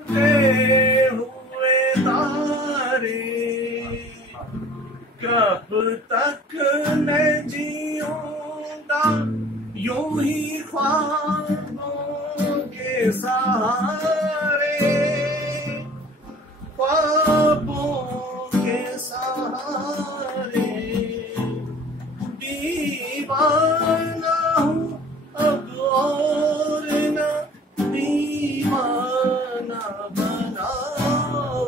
हुए तारे कब तक मैं जीऊंगा यूं ही ख्वाबों के सहारे, ख्वाबों के सहारे। दीवाना हूँ अब और न दीवाना बनाओ,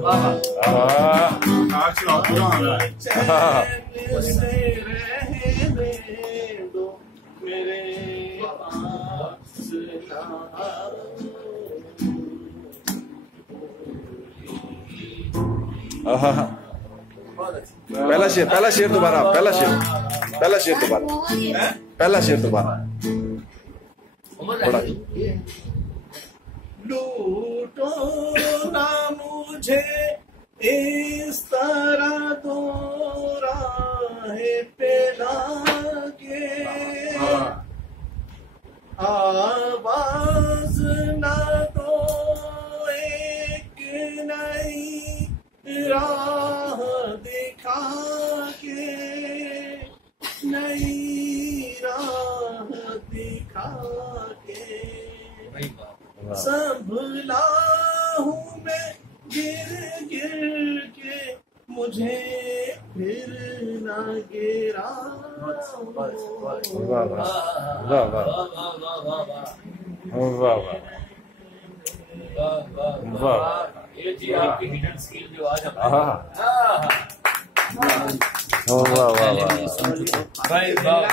चैन से रहने दो मेरे पास ना आओ। पहला शेर दोबारा, पहला शेर दोबारा। लूटो ना मुझे इस तरह दो राहे पे लाके, आवाज ना दो एक नई राह दिखा के, नई राह दिखा के। संभला हूँ मैं गिर गिर के, मुझे फिर ना गिरा। ये जी आपकी हिडन स्किल जो आज वाह वाह वाह।